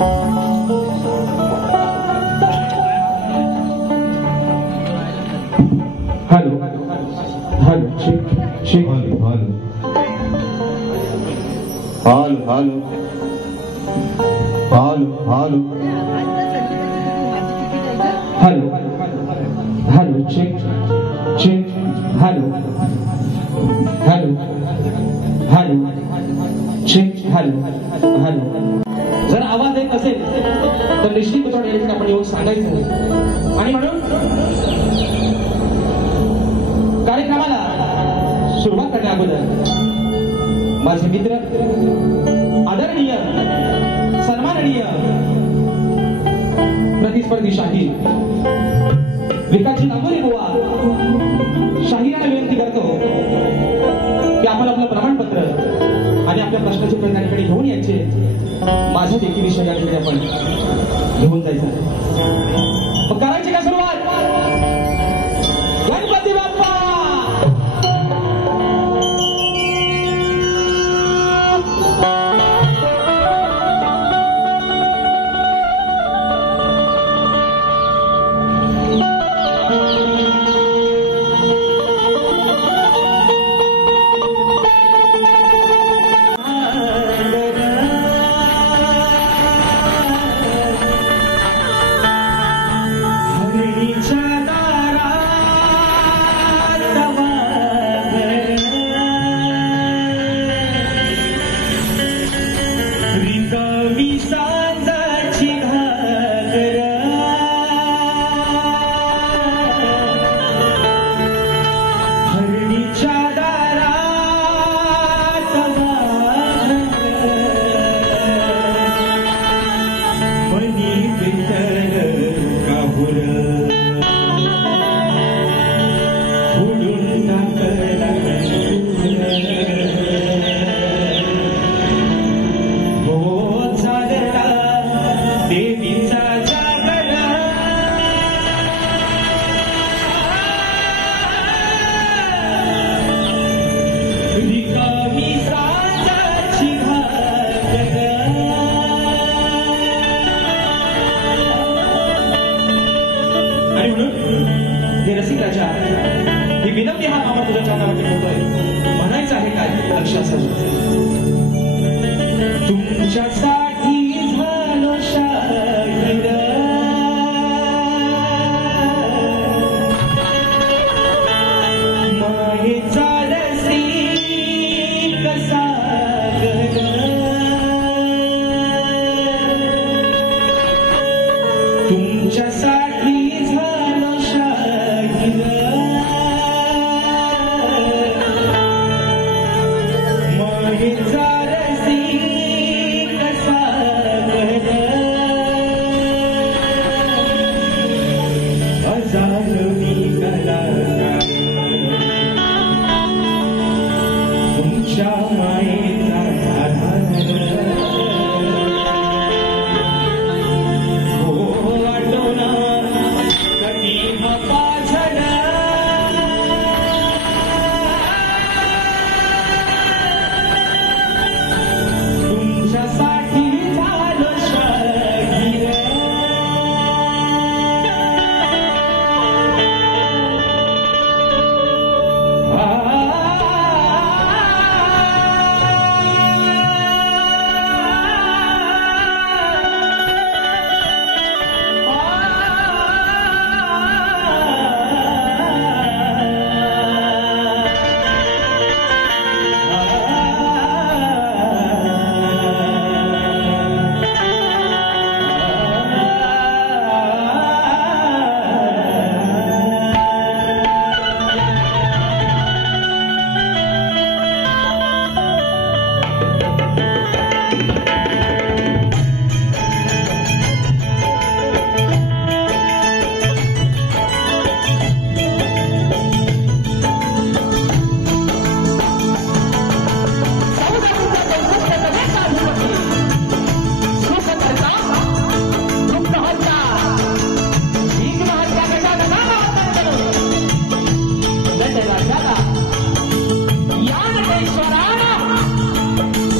Hello hello check check hello hello hello hello hello hello hello check check hello hello hello check hello hello. जर आवाज येत असेल तर निश्चित आपण येऊन सांगायचं. आणि म्हणून कार्यक्रमाला सुरुवात करण्या अगोदर माझे मित्र आदरणीय सन्माननीय प्रतिस्पर्धी शाहीर विकासजी नागोरी बुवा शाहिराला विनंती करतो की आपण आपलं प्रमाणपत्र आणि आपल्या प्रश्नाचे उत्तर त्या ठिकाणी घेऊन यायचे. माझ्या देखील विषय या ठिकाणी आपण घेऊन जायचं. मग करायची का सुरुवात? गणपती बाप्पा. ही विनंती हा मामा तुझ्या चरणावरती होतोय. म्हणायचं आहे काय लक्षात तुमच्यासाठी झालो शाहीर मायेचा रसिक सागर तुमच्यासाठी झालो शाहीर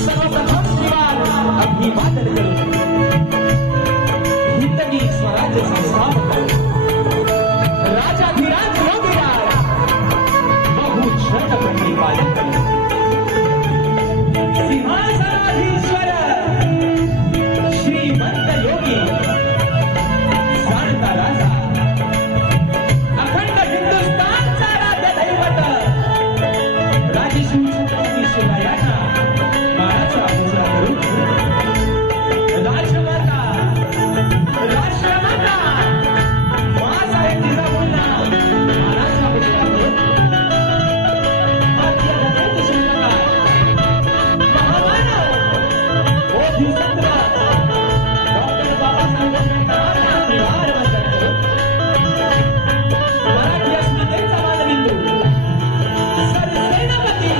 सर्वप्रथम श्रीमान अभिवादन करू. स्थापक राजाधिराज योगीराज बहु क्षणपती पालक सिंहासनाधीश्वर श्रीमंत योगी जाणता राजा अखंड हिंदुस्थानचा राज्य दैवत राजश्री छत्रपती शिवरायांना मानाचा मुजरा करून राजमाता राष्ट्रमाता मासाहेब जिजाऊंना मानाचा मुजरा करून भारतीय जनतेचे शिल्पकार महामानव बोधिसत्व डॉक्टर बाबासाहेब आंबेडकरांना विहार वंदन करून मराठी अस्मितेचा मानबिंदू सरसेनापती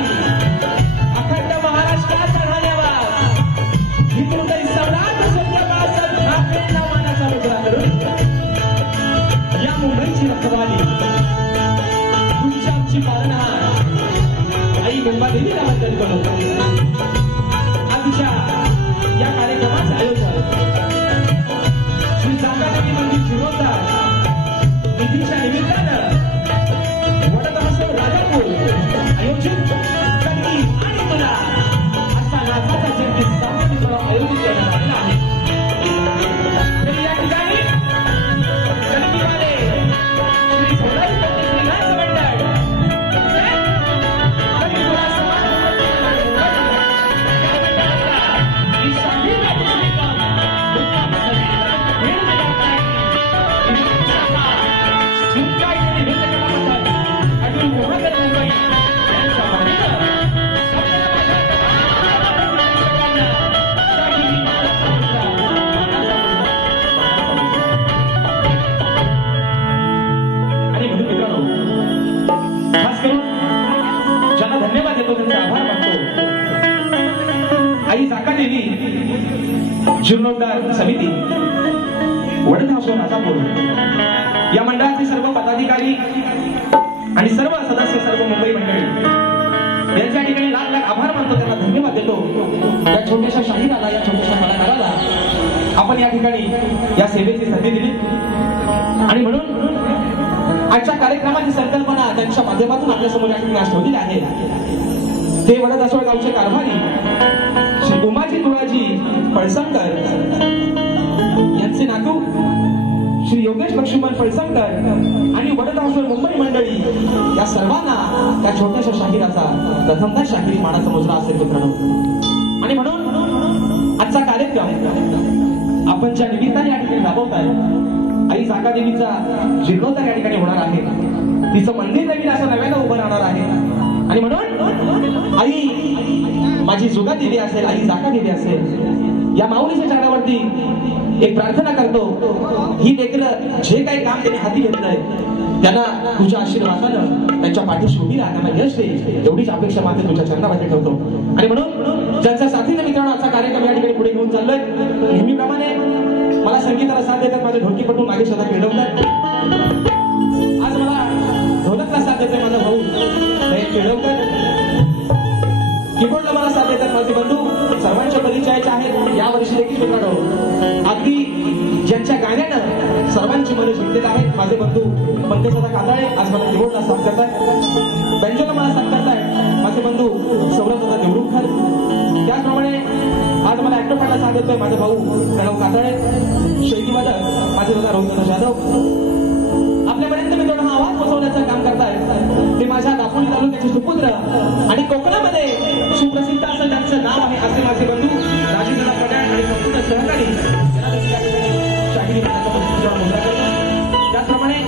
अखंड महाराष्ट्राचा धन्यवाद हिंदुदय सम्राट सूर्यप्रकाश ठाकरेंना मानाचा मुजरा करून या मुंबईची रखवाली तुमची आमची पालनहार आई मुंबादेवीला वंदन करून आजच्या या कार्यक्रमाचे आयोजन श्री जांगादेवी मंदिर जिरोदार निधीच्या निमित्तानं वडदमसोड राजापूर आयोजित कणकी आणि तुला असा नाचाचा जयंती समारंभ आयोजित करण्यात आलेला आहे. तरी या ठिकाणी कणकीवाले श्री भोलाई श्री नाच मंडळ कणकी तुला समारंभ ही शाही कार्यक्रम खास करून ज्यांना धन्यवाद देतो त्यांचे आभार मानतो. आई जाकादेवी जीर्णोद्धार समिती वडदमसोड राजापूर या मंडळाचे सर्व पदाधिकारी आणि सर्व सदस्य सर्व मुंबई मंडळी यांच्या ठिकाणी लाख लाख आभार मानतो, त्यांना धन्यवाद देतो. या छोट्याशा शाहिराला या छोट्याशा कलाकाराला आपण या ठिकाणी या सेवेची संधी दिली आणि म्हणून आजच्या कार्यक्रमाची संकल्पना त्यांच्या माध्यमातून आपल्या समोर या ठिकाणी आज ठेवलेली आहे. ते वडदमसोड गावचे कारभारी श्री उमाजी तुळाजी पळसंकर यांचे नातू श्री योगेश लक्ष्मण पळसंकर आणि वडदमसोड मुंबई मंडळी या सर्वांना त्या छोट्याशा शाहिराचा प्रथमतः शाहिरी मानाचा मुजरा असेल मित्रांनो. आणि म्हणून आजचा कार्यक्रम आपण ज्या निमित्ताने या ठिकाणी राबवताय आई जाकादेवीचा जीर्णोद्धार या ठिकाणी होणार आहे. तिचं मंदिर नवीन असं नव्यानं उभं राहणार आहे आणि म्हणून आई माझी जुगादेवी असेल आई जाकादेवी असेल या माऊलीच्या चरणावरती एक प्रार्थना करतो. ही देखील जे काही काम त्यांनी हाती घेतलंय त्यांना तुझ्या आशीर्वादानं त्यांच्या पाठीशी उभी राहा, त्यांना यश दे एवढीच अपेक्षा मात्र तुझ्या चरणावरती ठेवतो. आणि म्हणून ज्यांच्या साथीने मित्रांनो आजचा कार्यक्रम या ठिकाणी पुढे घेऊन चाललोय नेहमीप्रमाणे मला संगीताला साथ देतात माझे ढोलकीपटू मागे सदा खेळवतात. आज मला ढोलकला साथ देतोय माझा भाऊ खेळवकर. कीबोर्डला मला साथ देतात माझे बंधू सर्वांच्या परिचयाचे आहेत. यावर्षी देखील मित्रांनो अगदी ज्यांच्या गाण्यानं सर्वांची मने जिंकलेली आहेत माझे बंधू पंकजदा कांदाळे आज मला कीबोर्डला साथ करतायत. बेंजोला मला साथ करतायत माझे बंधू सौरभदा देवरुखकर. त्याचप्रमाणे आज मला ऍक्टोफायला साथ देतोय माझा भाऊ प्रणव कांदाळे. शैलीवादक माझे दादा रोहित जाधव. आपल्यापर्यंत मी थोडा आवाज पोहोचवण्याचं काम करताय ते माझ्या दापोली तालुक्याचे सुपुत्र आणि कोकणामध्ये सुप्रसिद्ध असं ज्यांचं नाव आहे असे माझे बंधू राजेंद्र पठाण आणि संपूर्ण सहकारी. त्याचप्रमाणे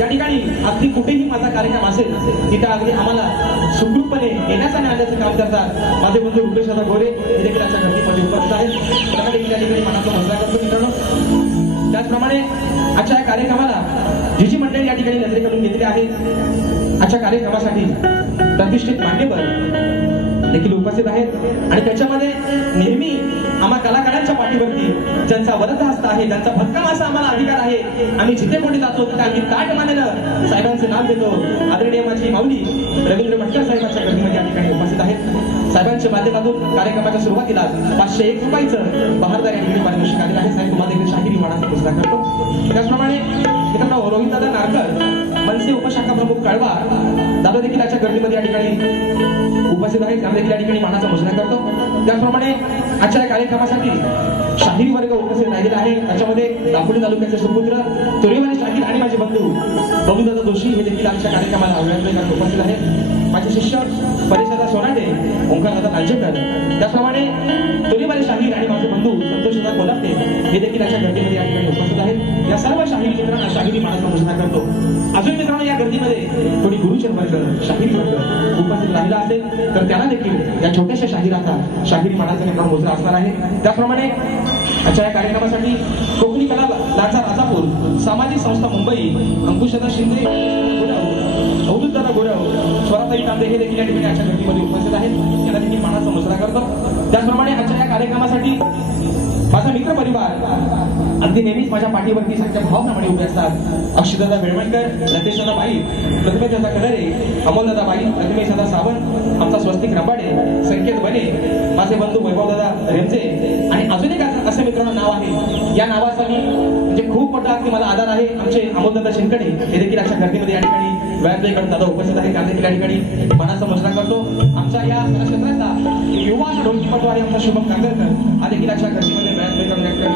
या ठिकाणी अगदी कुठेही माझा कार्यक्रम असेल तिथे अगदी आम्हाला सुखरूपपणे येण्याचा आणि आणण्याचं काम करतात माझे बंधू रुपेश दादा गोरे हे देखील आजच्या घटनेमध्ये उपस्थित आहेत. त्यामुळे त्या ठिकाणी मनाचा मुजरा करतो मित्रांनो. त्याचप्रमाणे आजच्या या कार्यक्रमाला जी मंडळी या ठिकाणी नजरेकडून घेतली आहे आजच्या कार्यक्रमासाठी प्रतिष्ठित मान्यवर देखील उपस्थित आहेत आणि त्याच्यामध्ये नेहमी आम्हा कलाकारांच्या पाठीवरती ज्यांचा वरद हस्त आहे ज्यांचा भक्कम असा आम्हाला अधिकार आहे आम्ही जिथे कोणी जातो तिथे आम्ही ताट मानेनं साहेबांचे नाव देतो. आदरणीय माझी माऊली रवींद्र भटकर साहेबांच्या गर्दीमध्ये या ठिकाणी उपस्थित आहेत. साहेबांच्या माध्यमातून कार्यक्रमाच्या सुरुवातीला 501 रुपयाचं बहारदार या ठिकाणी पारितोषिक आलेलं आहे. साहेब तुम्हाला देखील शाहिरी मानाचा मुजरा करतो. त्याचप्रमाणे मित्रांनो रोहितदादा नारकर मनसे उपशाखा प्रमुख कळवा दादा देखील आजच्या गर्दीमध्ये या ठिकाणी उपस्थित आहेत. त्यांना देखील या ठिकाणी मानाचा मुजरा करतो. त्याचप्रमाणे आजच्या या कार्यक्रमासाठी शाहिरी वर्ग उपस्थित राहिलेला आहे. त्याच्यामध्ये दापोली तालुक्याचे सुपुत्र तोरेवाले शाहीर आणि माझे बंधू बबूदादा जोशी हे देखील आमच्या कार्यक्रमाला अवयव उपस्थित आहेत. माझे शिष्य परेशदादा सोनाटे, ओंकारदादा नालचेकर, त्याचप्रमाणे तोरेवाले शाहीर आणि माझे बंधू संतोषदादा कोल्हाटे हे देखील आजच्या गर्दीमध्ये या ठिकाणी उपस्थित आहेत. या सर्व शाहिरी मित्रांना शाहिरी मानाचा मुजरा करतो. अजून मित्रांनो या गर्दीमध्ये कोणी गुरुजन वर्ग शाहिरी वर्ग उपस्थित राहिला असेल तर त्यांना देखील या छोट्याशा शाहिराचा शाहिरी मानाचा मित्रांनो मुजरा असणार आहे. त्याचप्रमाणे आजच्या या कार्यक्रमासाठी कोकणी कला लाचा राजापूर, सामाजिक संस्था मुंबई, अंकुशदा शिंदे, अवधूतदादा गोरव, स्वराताई तांबे हे देखील या ठिकाणी आजच्या गर्दीमध्ये उपस्थित आहेत. त्यांना देखील मानाचा मुजरा करतो. त्याचप्रमाणे आजच्या या कार्यक्रमासाठी माझा मित्र परिवार अगदी नेहमीच माझ्या पाठीवरती सारख्या भावनामुळे उभे असतात. अक्षदादा वेळवणकर, लतेशदादा बाई, प्रतिमेशदादा कलरे, अमोलदादा बाई, प्रतिमेशदादा सावंत, आमचा स्वस्तिक रंबाडे, संकेत बने, माझे बंधू वैभवदादा रेमचे आणि अजून एक असं मित्रांनो नाव आहे. या नावाचा मी म्हणजे खूप मोठा अगदी मला आधार आहे. आमचे अमोलदादा शिंदकडे हे देखील आजच्या गर्दीमध्ये या ठिकाणी व्यायामकडे दादा उपस्थित आहे. त्यांना देखील या ठिकाणी मानाचा मुजरा करतो. आमच्या या क्षेत्रातला युवा ढोलकीपटू आहे आमचा शुभम कांगरकर हा देखील आजच्या गर्दीमध्ये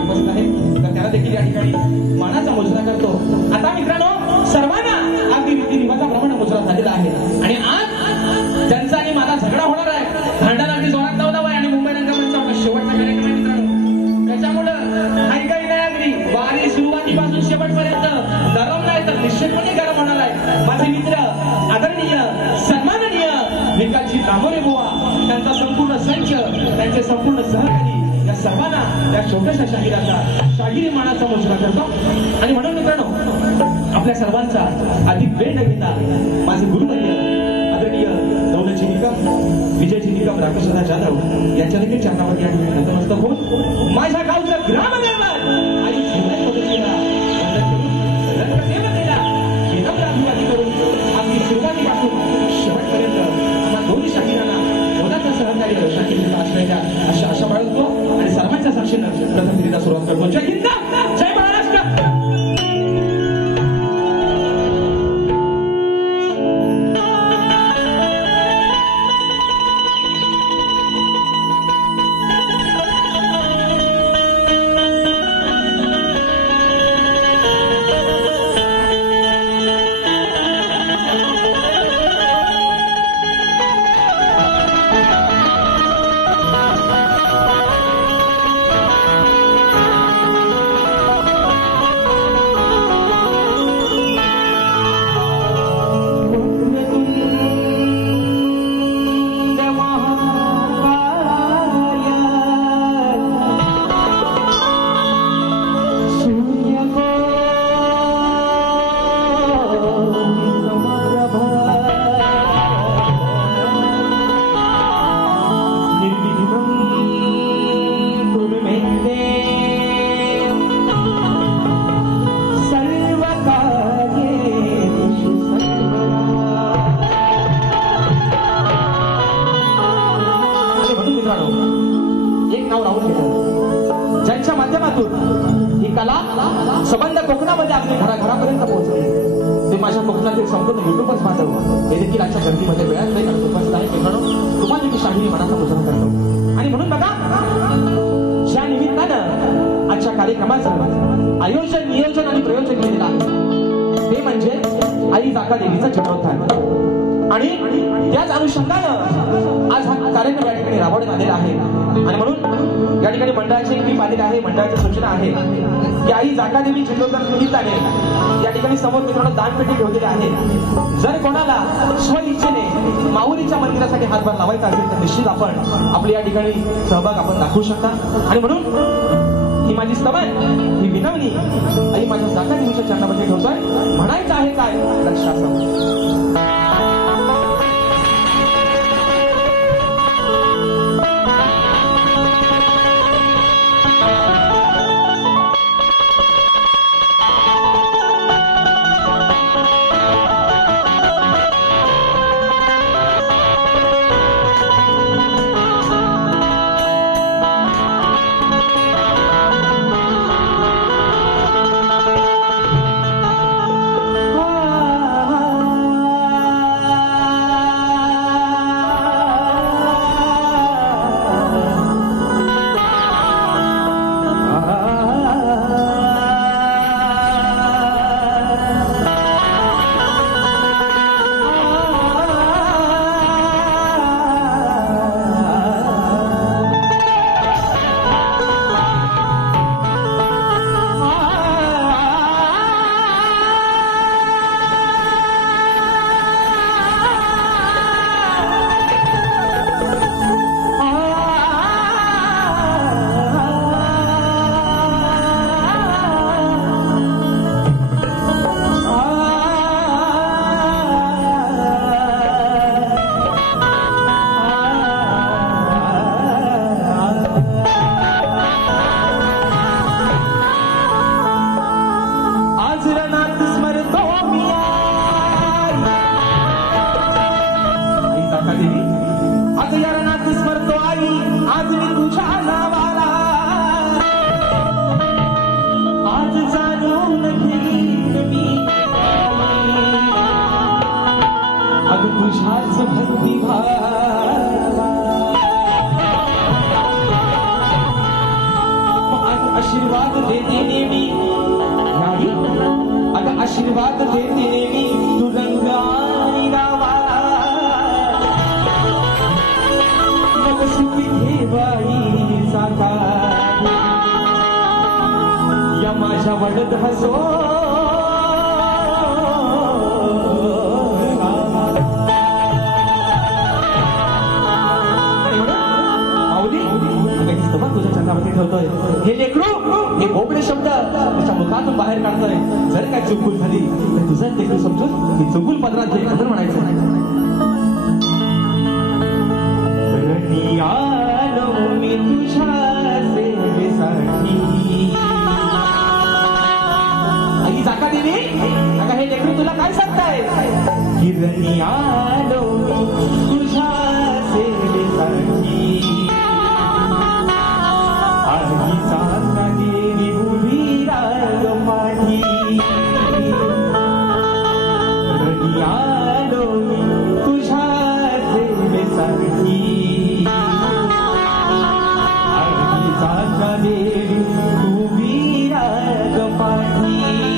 उपस्थित आहे. तर त्याला देखील या ठिकाणी मानाचा मुजरा करतो. आता मित्रांनो सर्वांना अगदी रीतिरिवाजाप्रमाणे मुजरा झालेला आहे आणि आज ज्यांचा आणि माझा झगडा होणार आहे, भांडण अगदी जोरात लावला आहे आणि मुंबई रंगमंचाचा शेवटचा कार्यक्रम आहे मित्रांनो. त्याच्यामुळं ऐकाई नाही अगदी वारी सुरुवातीपासून शेवटपर्यंत गरम नाही तर निश्चितपणे गरम होणार आहे. माझे मित्र आदरणीय सन्माननीय विकासजी दामोरे बुवा, त्यांचा संपूर्ण संच, त्यांचे संपूर्ण सहकारी या सर्वांना या छोट्याशा शाहिराचा शाहिरी मानाचा मुजरा करतो. आणि म्हणून मित्रांनो आपल्या सर्वांचा अधिक वेळ न घेता माझे गुरुवर्य आदरणीय दौलतजी निकम, विजयजी निकम, राकेशदादा जाधव यांच्या देखील चरणावरती या ठिकाणी नतमस्तक होऊन माझ्या गावचं ग्रामदैवत आई शिवराजपतीला विनम्र अभिवादन करून अगदी सुरुवातीपासून शेवटपर्यंत आम्हा दोन्ही शाहिरांना मोलाचं सहकार्य शाहिरीचा आश्रय द्या अशी आशा बाळगतो आणि सर्वांच्या साक्षीनं प्रथम फेरीला सुरुवात करतो. जय हिंद, जय महाराष्ट्र. ज्यांच्या माध्यमातून ही कला संबंध कोकणामध्ये आपल्या घराघरापर्यंत पोहोचले ते माझ्या कोकणातील संपूर्ण युट्यूबर्स बांधव हे देखील आजच्या गर्दीमध्ये वेळात वेळ उपस्थित आहे. मित्रांनो तुम्हाला देखील शाहिरी मनाचा मुजरा करतो. आणि म्हणून बघा ज्या निमित्तानं आजच्या कार्यक्रमाचं आयोजन, नियोजन आणि प्रयोजन केलेलं आहे ते म्हणजे आई जाका देवीचा जन्मोत्सव आणि त्याच अनुषंगानं आज हा कार्यक्रम या ठिकाणी राबवण्यात आलेला आहे. आणि म्हणून या ठिकाणी मंडळाची एक टीम आलेली आहे, मंडळाच्या सूचना आहे की आई जाकादेवी जीर्णोद्धार निमित्ताने या ठिकाणी समोर मित्रांनो दानपेटी ठेवलेली आहे. जर कोणाला स्वइच्छेने माऊलीच्या मंदिरासाठी हातभार लावायचा असेल तर निश्चित आपण आपल्या या ठिकाणी सहभाग आपण दाखवू शकता. आणि म्हणून ही माझी स्तवन, ही विनवणी आई माझ्या जाकादेवीच्या चरणामध्ये ठेवतोय. म्हणायचं आहे काय लक्षात आशीर्वाद देते नेहमी नाही अगं आशीर्वाद देते नेहमी तू रंग आणि रावा नकसुकी ठेवाई साका या माझ्या वडद हसो तुझ्या चंद्रावरती ठेवतोय हे लेकरू हे बोबडे शब्द त्याच्या मुखातून बाहेर काढतोय जर काय चुकूल झाली तर तुझं लेकरू समजून ही चुकूल पदरात घे पदर म्हणायचं मी तुझ्या सेवेसाठी आई जाका देवी अगं हे लेकरू तुला काय सांगताय किरणी आलो तुझ्या सेवेसाठी देवी उभी राग माझी आलो तुझ्या सेवेसाठी देवी उभी राग माझी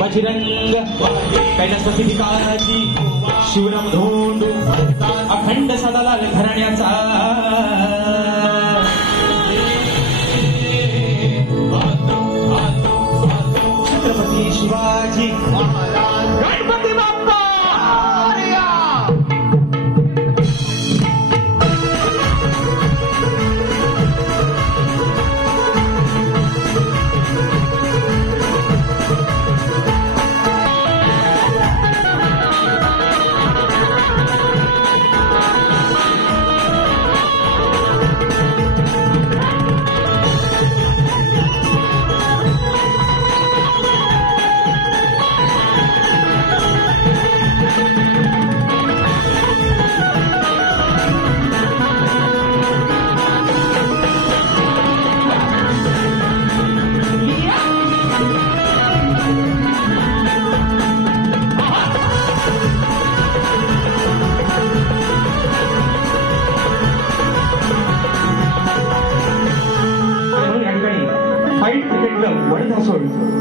बजरंग कैलासपती विकाराची शिवराम धोंड अखंड सदालाल घराण्याचा छत्रपती शिवाजी महाराज गणपती बाप्पा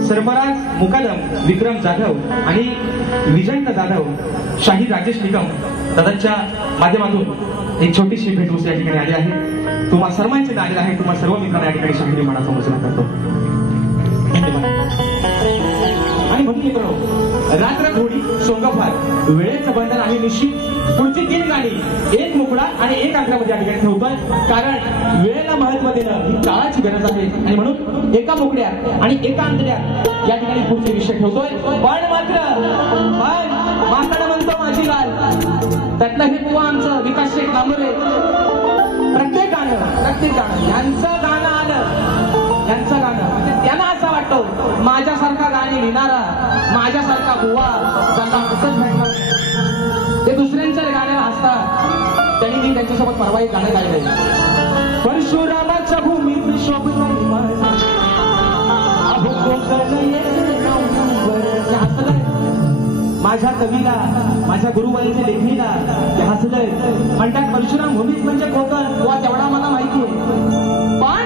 सरफराज मुकादम विक्रम जाधव आणि विजयंत जाधव शाहीर राजेश निगम दादांच्या माध्यमातून एक छोटीशी भेट या ठिकाणी आली आहे. तुम्हा सर्वांचे आलेला आहे. तुम्हा सर्व मित्रांना या ठिकाणी शाहिरी मनाचा मोजला करतो. आणि म्हणून मित्रांनो रात्र घोडी सोंगफार वेळेचं बंधन आहे निश्चित. पुढची 3 गाणी एक मुकडा आणि एक आंध्रामध्ये या ठिकाणी ठेवतोय कारण वेळेला महत्व देणं ही काळाची गरज आहे आणि म्हणून एका मुकड्यात आणि एका आंध्र्यात या ठिकाणी पुढचे विषय ठेवतोय. पण मात्र माकडा म्हणतो माझी गाल त्यातलं हे बुवा आमचं विकास शेख दामोरे प्रत्येक गाणं यांचं गाणं आलं यांचं गाणं म्हणजे त्यांना असं वाटतं माझ्यासारखा गाणी लिहिणारा माझ्यासारखा बुवा त्यांना कुठंच भेटणार. ते दुसऱ्यांच्या गाण्याला हसतात. त्यांनी मी त्यांच्यासोबत परवा एक गाणं गायलंय. परशुरामाच्या भूमीत शोभत हसलंय माझ्या कवीला माझ्या गुरुवाईच्या लेखणीला ते हसलंय. म्हणतात परशुराम भूमीच म्हणजे कोकण बुवा तेवढा मला माहितीये पण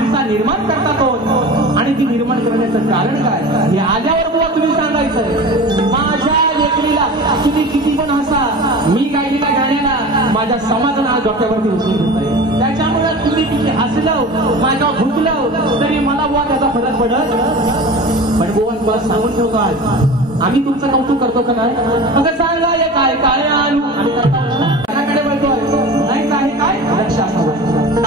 तिचा निर्माण करता कोण आणि ती निर्माण करण्याचं कारण काय हे आल्यावर बुवा तुम्ही सांगायचं. माझ्या लेखणीला तुम्ही किती पण हसा मी गायलेल्या गाण्याला माझ्या समाजाला आज डोक्यावरती उचलून घेताय. त्याच्यामुळे तुम्ही किती हसलं माझ्या भुकलं तरी मला बुवा त्याचा फरक पडत. पण बुवा तुला सांगून ठेवतो आज आम्ही तुमचं कौतुक करतो का नाही. अगं सांगा हे काय काय आणू आम्ही त्याकडे बोलतोय नाहीच आहे काय लक्ष असावं.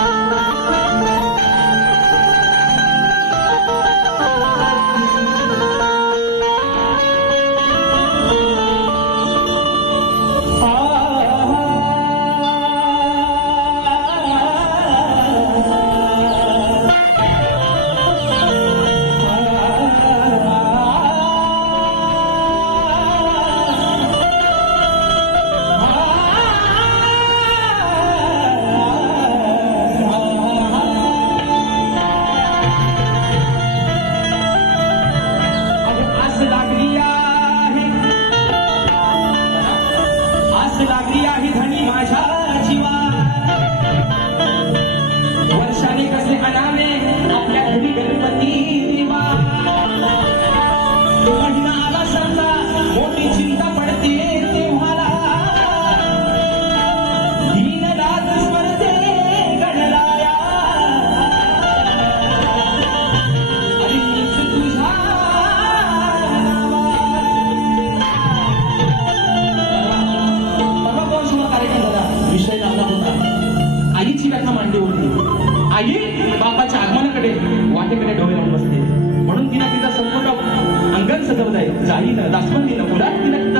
शाहीनं दासवंतीनं पुरात विरक्त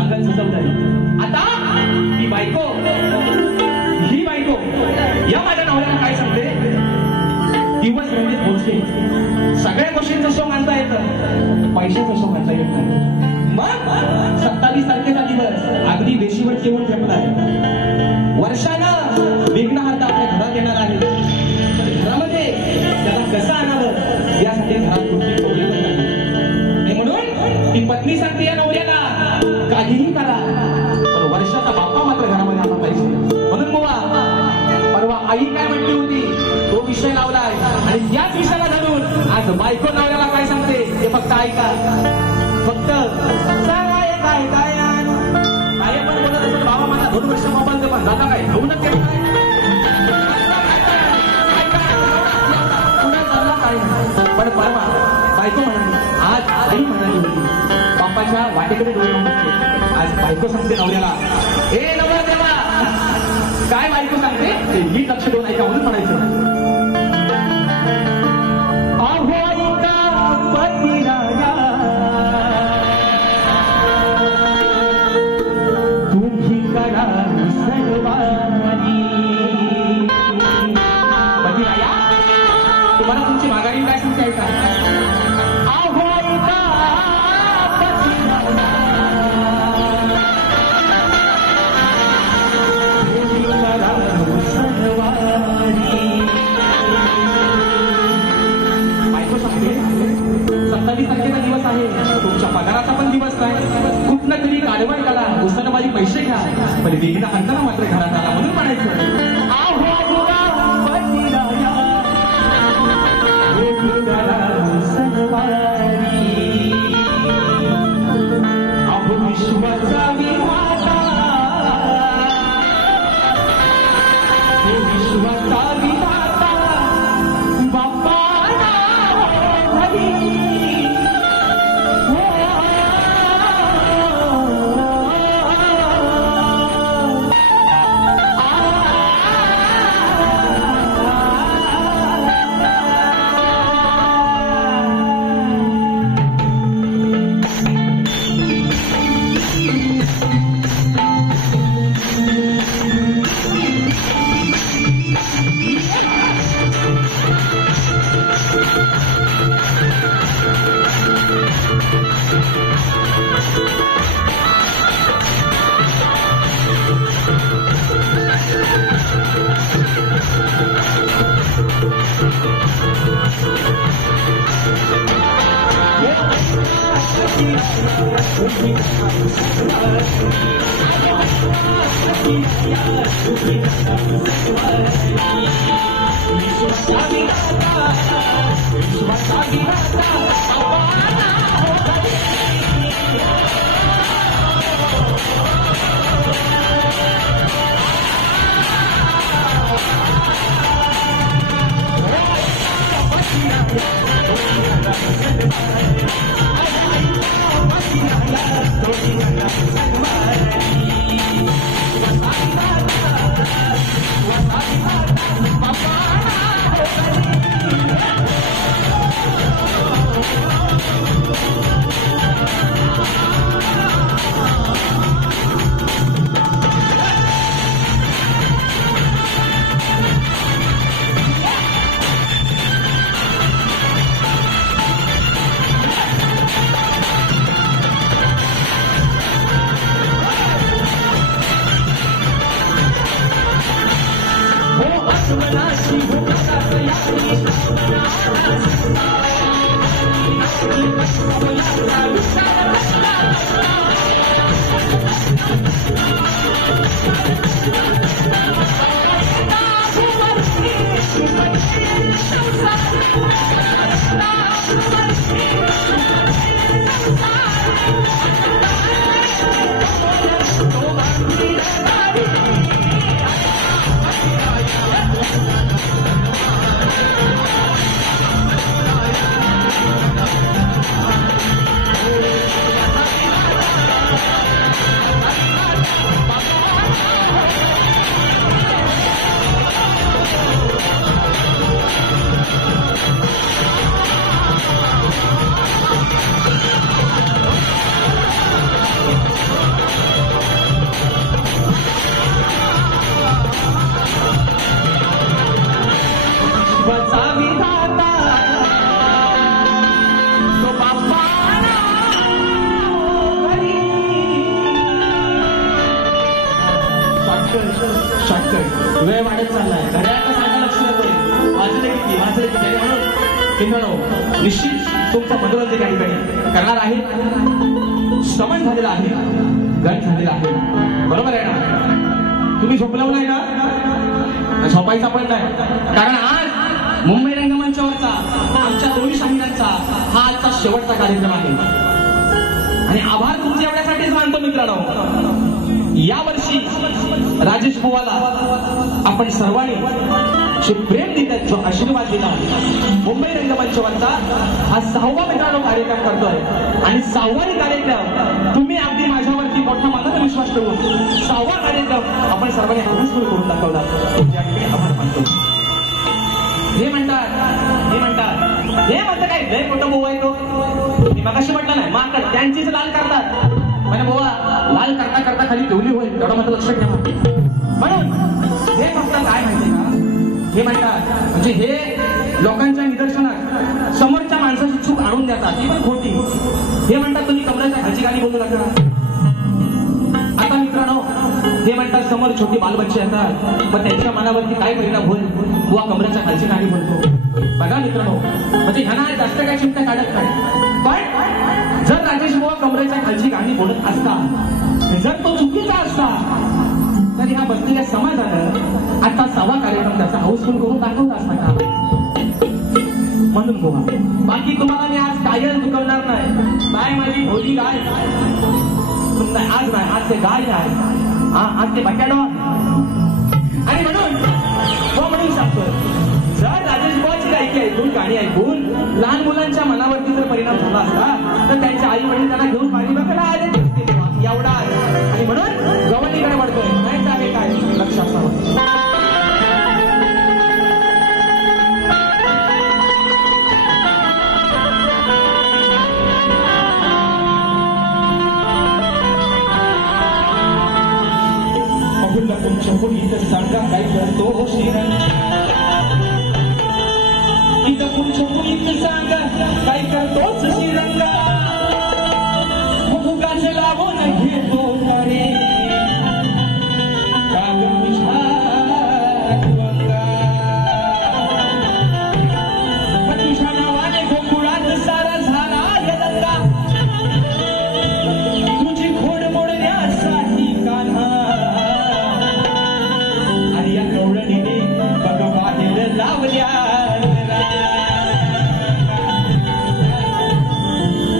अंगण सजवलंय. आता ही बायको या माझ्या नवऱ्याला काय सांगते, दिवस म्हणजे भोसले. सगळ्या गोष्टींचा शो मानता येतं, पैशाचा शो मानता येत नाही. मग 27 तारखेचा दिवस अगदी वेशीवर जेवण ठेवलाय. वर्षानं विघ्न हात आपल्या घरात येणार आहे. घरामध्ये त्याला कसं आणावं यासाठी घरात कुठली टोळी पण नाही. म्हणून ती पत्नी सांगते या नवऱ्याला, काहीही करा पण वर्षाचा बाप्पा मात्र घरामध्ये आला पाहिजे. म्हणून मुवा परवा आई काय म्हटली होती तो विषय लावलाय आणि त्याच विषयाला धरून आज बायको नवऱ्याला काय सांगते ते फक्त ऐका. फक्त काय काय काय काय पण बोलत असेल, बाबा माझा 2 वर्ष मोबाईल दे पण जाता काय घेऊनच काय पण परवा बायको म्हणाली, आज आई म्हणाली होती बाप्पाच्या वाटेकडे डोळे बघते. आज बायको सांगते नवऱ्याला, ए नवरा देवा काय बायको सांगते ते मी लक्ष देऊन ऐका म्हणून म्हणायचं. तुम्ही करा सर्वांनी. पतिराया तुम्हाला तुमची माघारी काय सांगते ऐका. बायको सांगते 27 तारखेचा दिवस आहे, तुमच्या पगाराचा पण दिवस नाही. कुठनं तरी कारवाई करा, उसनबाई पैसे घ्या पण विघ्न हाताना मात्र घरात आला म्हणून म्हणायचं. अहो विश्वाचा विधाता, विश्वाचा विधाता बाप्पा वेळ वाढत चाललाय. घड्याळाचं सांगा लक्ष नकोय. वाजले किती म्हणून मित्रांनो निश्चित तुमचं मनोरंजन या ठिकाणी करणार आहे. समन झालेला आहे, गण झालेला आहे. बरोबर आहे ना? तुम्ही झोपलं नाही ना? झोपायचा पण नाही. कारण आज मुंबई रंगमंचावरचा आमच्या दोन्ही शाहिरांचा हा आजचा शेवटचा कार्यक्रम आहे. आणि आभार तुमचे एवढ्यासाठीच मानतो मित्रांनो. यावर्षी राजेश बुवाला आपण सर्वांनी जे प्रेम दिलं, जो आशीर्वाद दिला, मुंबई रंगमंचावरचा हा 6वा मित्रांनो कार्यक्रम करतोय. आणि 6वा कार्यक्रम तुम्ही अगदी माझ्यावरती मोठा मनाचा विश्वास ठेवून 6वा कार्यक्रम आपण सर्वांनी हाऊसफुल करून दाखवला. या ठिकाणी आभार मानतो. हे म्हणतं काय लय मोठं बोवा आहे तो. मी मगाशी म्हटलं नाही माकड त्यांचीच लाल करतात. म्हणजे बोवा लाल करता करता खाली ठेवली होईल तेवढं मात्र लक्षात ठेवा. म्हणून हे फक्त काय माहिती का, हे म्हणतात म्हणजे हे लोकांच्या निदर्शनात समोरच्या माणसाची चूक आणून देतात, ती पण खोटी. हे म्हणतात तुम्ही कमराच्या खालची गाणी बोलू नका. आता मित्रांनो हे म्हणतात समोर छोटी बालबच्चे येतात, पण त्यांच्या मनावरती काय परिणाम होईल बुवा कमराच्या खालची गाणी बोलतो. बघा मित्रांनो, म्हणजे ह्यांना जास्त काय चिंता काढत नाही. पण जर राजेश बुवा कमरेच्या खालची गाणी बोलत असता, जर तो चुकीचा असता, तर ह्या बसलेल्या समाजानं आता 6वा कार्यक्रम त्याचा हाऊसफुल करून दाखवला असता का? म्हणून बुवा बाकी तुम्हाला मी आज कायच दुखवणार नाही. काय माझी भोली गाय आज नाही, आज ते गाय आहे, आज ते बटाडो. आणि म्हणून सांगतो, जर राजेश बुवाची गायकी ऐकून गाणी ऐकून लहान मुलांच्या मनावरती जर परिणाम झाला असता, तर त्यांच्या आई वडील त्यांना घेऊन पाणी बघायला आले एवढा. आणि म्हणून गवळीकडे वाढतोय नाही आहे काय लक्षात असावं. तुमच्या पुढे सांगा काय करतो श्रीरंग. इथं तुमच्या पुढे सांगा काय करतोच श्रीरंगा. मुगाचे लावून घेतो अरे तुझ्या नावाने गोकुळात सारा झाला यलंगा. तुझी खोड मोडण्यासाठी कान्हा लावल्या.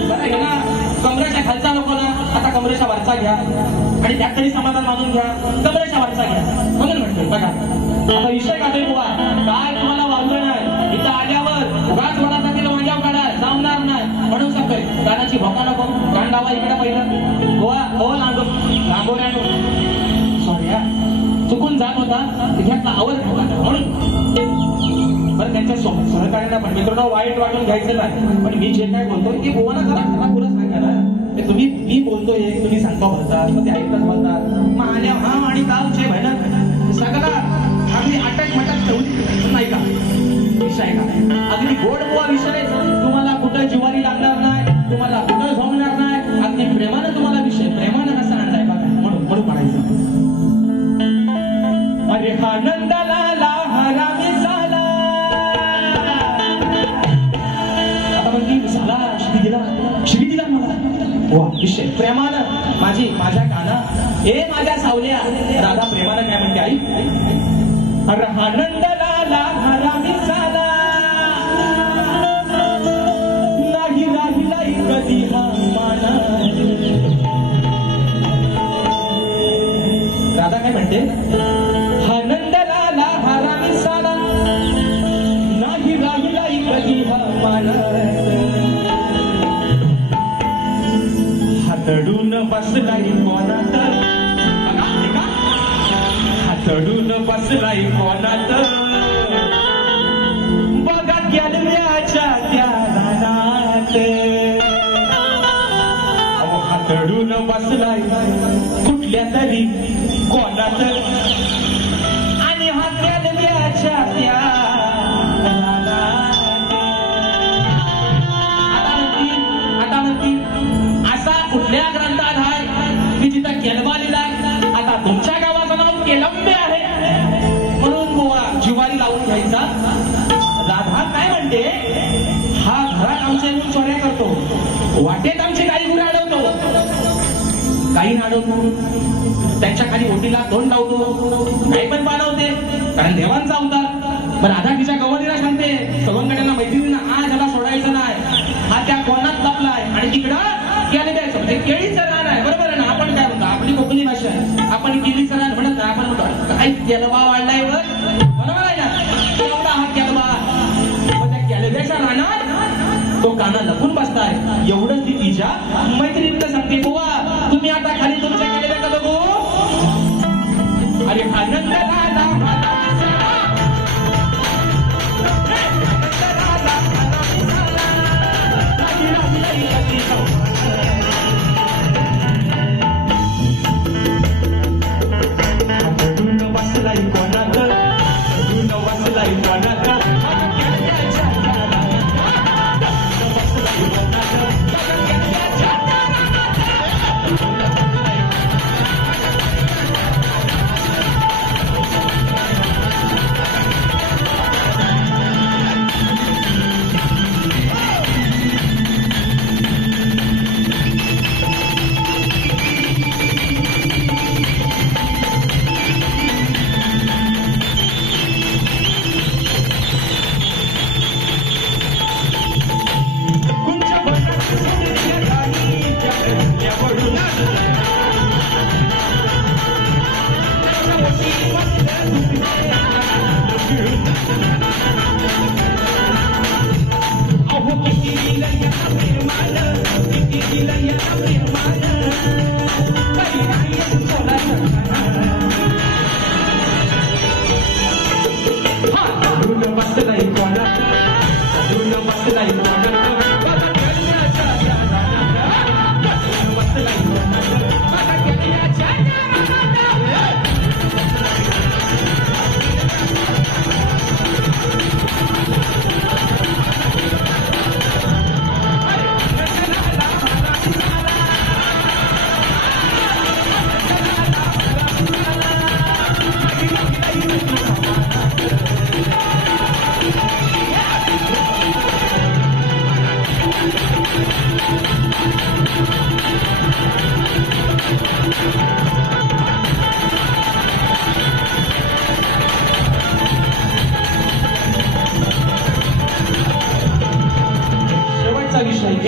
बरं घ्या ना कमरेच्या खालचा नको ना, आता कमरेच्या वरचा घ्या आणि त्यात तरी समाधान मानून घ्या. कमरेच्या वरचा घ्या म्हणून म्हणतो. बघा आता विषय काढतोय बुवा, काय तुम्हाला वागलं नाही, इथं आल्यावर उगाच वडासाठी वांग्याव काढा जमणार नाही म्हणून सांगतोय. गाण्याची भोका नको, गाण गावा इकडे पहिलं बुवा. हो लांबोऱ्या सॉरी चुकून जात होता घ्यातला आवड म्हणून. बरं त्यांच्या सहकार्यांना पण मित्रांनो वाईट वाटून घ्यायचं नाही, पण मी जे काय बोलतोय ते बुवाना जरा पुरं सांगा ना. तुम्ही मी बोलतोय तुम्ही सांगता म्हणतात, मग ते ऐकतात म्हणतात, मग आल्या हा आणि गावचे बहिण सगळा अगदी अटक मटक ठेवली नाही का विषय का. अगदी गोड बुवा विषय, तुम्हाला कुठं जिवारी लागणार नाही, तुम्हाला कुठं झोमणार नाही, अगदी प्रेमानं तुम्हाला विषय प्रेमानं कसा आणलाय बघा. म्हणून म्हणायचं अरे हा नंदाला हरामी झाला. आता म्हणती झाला शिवी दिला मला. वा विषय प्रेमानं माझ्या काना ए माझ्या सावल्या राधा प्रेमानं काय म्हणते आई. अरे हा नंदाला हरामी झाला नाही राहिला कधी हा माना. राधा काय म्हणते, नंदलाला हरामी साला नाही राहिला कधी हा मानस. हातडून बसलाई कोणात, हातडून बसलाई कोणात. बघा गेलव्याच्या त्या रानात. हातडून बसलाई कुठल्या तरी कोणात. असा कुठल्या ग्रंथात आहे की जिथं केलवा लिहिलाय. आता तुमच्या गावाचं नाव केलंबे आहे, वाटेत आमची गाई गुरं अडवतो, काही अडवतो, त्यांच्या खाली ओटीला तोंड लावतो, काही पण पालवते, कारण देवांचा अवतार. पण आता तिच्या गवळीला सांगते, सवंगड्यांना मैत्रिणींना आज ह्याला सोडायचं नाही, हा त्या कोणात लपलाय आणि तिकडं केलं द्यायचं. म्हणजे केळीचं रान आहे, बरोबर आहे ना? आपण काय म्हणतो, आपली कोकणी भाषा आहे, आपण केळीचं रान म्हणत नाही, आपण म्हणतो काय केलबा वाढलाय वर, बरोबर आहे ना? एवढा हा केलबा, पण त्या केलब्याच्या रानात तो काना लपून बसताय. एवढंच ती तिच्या मैत्रिणीला सांगते, बुवा तुम्ही आता खाली तुमच्या केलेल्या का बघू. अरे आनंद राजा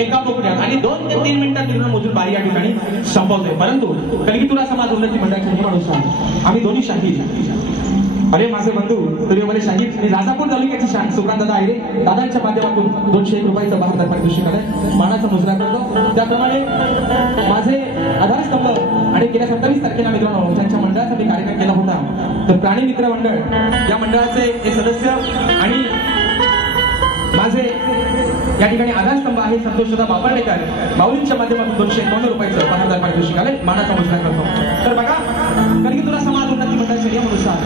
एका बोकड्यात आणि 2 ते 3 मिनिटात निर्णय मोजून बारी या ठिकाणी संपवते. परंतु कलिगीतुरा समाज उन्नती मंडळाचे अनुसार आम्ही दोन्ही शाहीर, अरे माझे बंधू तुझे शाहीर मी राजापूर तालुक्याची शान सुकांत दादा आहे, दादांच्या माध्यमातून 201 रुपयाचं 72 पारितोषिक आलंय, मानाचा मुजरा करतो. त्याप्रमाणे माझे आधारस्तंभ आणि गेल्या 27 तारखेला मित्रांनो ज्यांच्या मंडळासाठी कार्यक्रम केला होता, तर प्राणी मित्र मंडळ या मंडळाचे एक सदस्य आणि माझे या ठिकाणी आधारस्तंभ आहे संतोषदा बापर्डेकर, माऊलींच्या माध्यमातून 251 रुपयाचं 72 पारितोषिक आलंय, मानाचा मुजरा करतो. तर बघा कलिगीतुरा समाज उन्नती मंडळाच्या नियमानुसार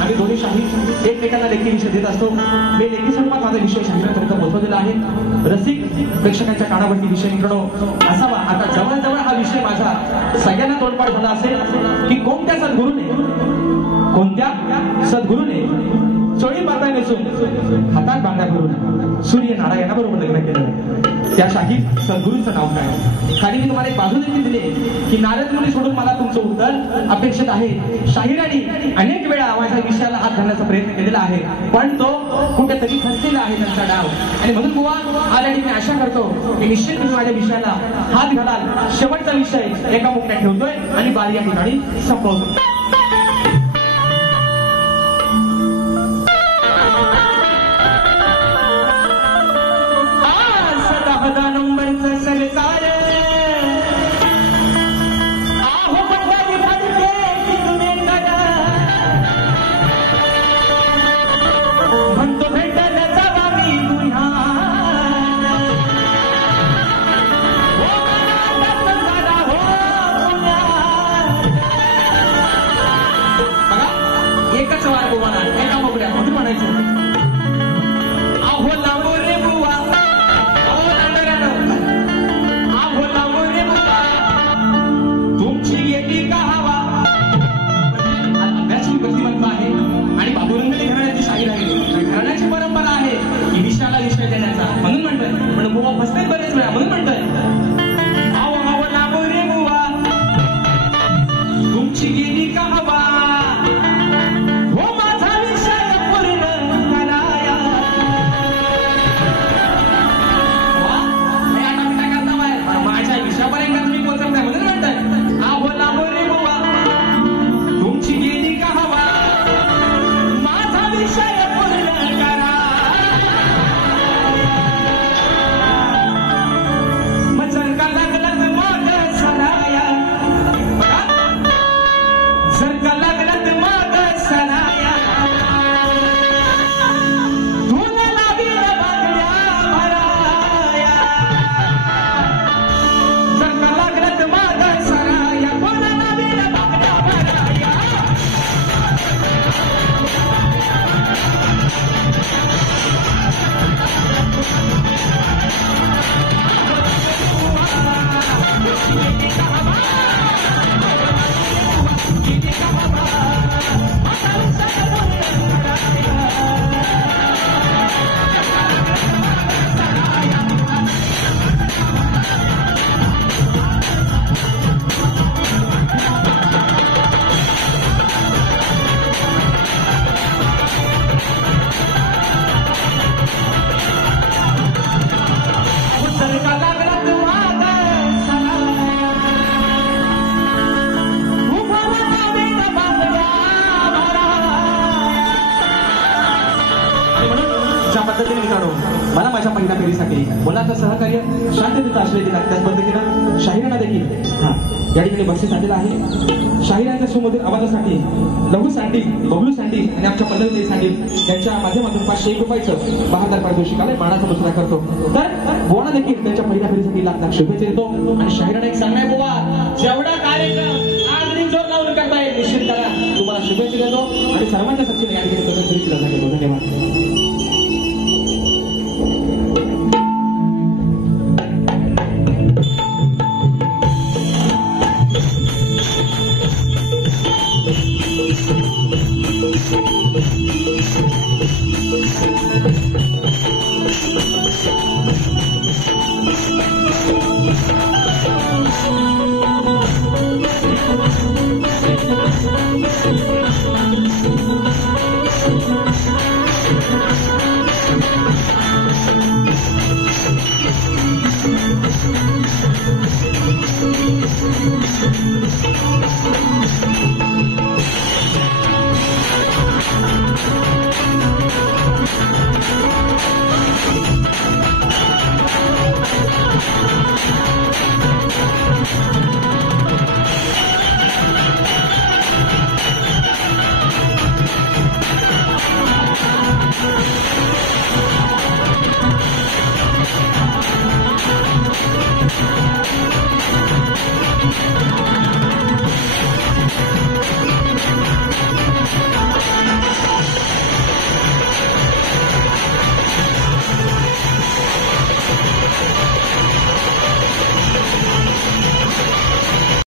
आम्ही दोन्ही शाहीर एकमेकांना लेखी विषय देत असतो. मी लेखी स्वरूपात माझा विषय शाहिरांपर्यंत पोहोचवलेला आहे. रसिक प्रेक्षकांच्या कानावरती विषय मित्रांनो असावा. आता जवळजवळ हा विषय माझा सगळ्यांना तोंडपाठ झाला असेल की कोणत्या सद्गुरूने चोळी पाताय नसून हातात बांधा करून सूर्य नारायणाबरोबर लग्न केलं, त्या शाहीर सद्गुरूचं नाव काय. खाली मी तुम्हाला एक बाजू देखील दिली की नारद मुनी सोडून मला तुमचं उत्तर अपेक्षित आहे. शाहिरांनी अनेक वेळा माझ्या विषयाला हात घालण्याचा प्रयत्न केलेला आहे, पण तो कुठेतरी फसलेला आहे त्यांचा डाव. आणि म्हणून बुवा आल्याने मी आशा करतो की निश्चित तुम्ही माझ्या विषयाला हात घालाल. शेवटचा विषय एका मुक्यात ठेवतोय आणि बारी या ठिकाणी संपवतो. मला माझ्या पहिल्या फेरीसाठी मुलाचं सहकार्य शांततेचा आश्रय दिला. त्याच पद्धतीनं शाहिरांना देखील या ठिकाणी बक्षीस आणलेलं आहे. शाहिरांच्या सुमधुर आवाजासाठी लघु सँडी, बबलू सँडी आणि आमच्या पल्लवी सँडी यांच्या माध्यमातून 501 रुपयाचं बहादर पारितोषिक आलंय. मानाचा मुजरा करतो. तर बुवाना देखील त्यांच्या पहिल्या फेरीसाठी लाख शुभेच्छा देतो. आणि शाहिरांना एक सांगणार बुवा, जेवढा कार्यक्रम आज जोर लावून करताय निश्चित करा. तुम्हाला शुभेच्छा देतो आणि सर्वांच्या सचिन या ठिकाणी धन्यवाद.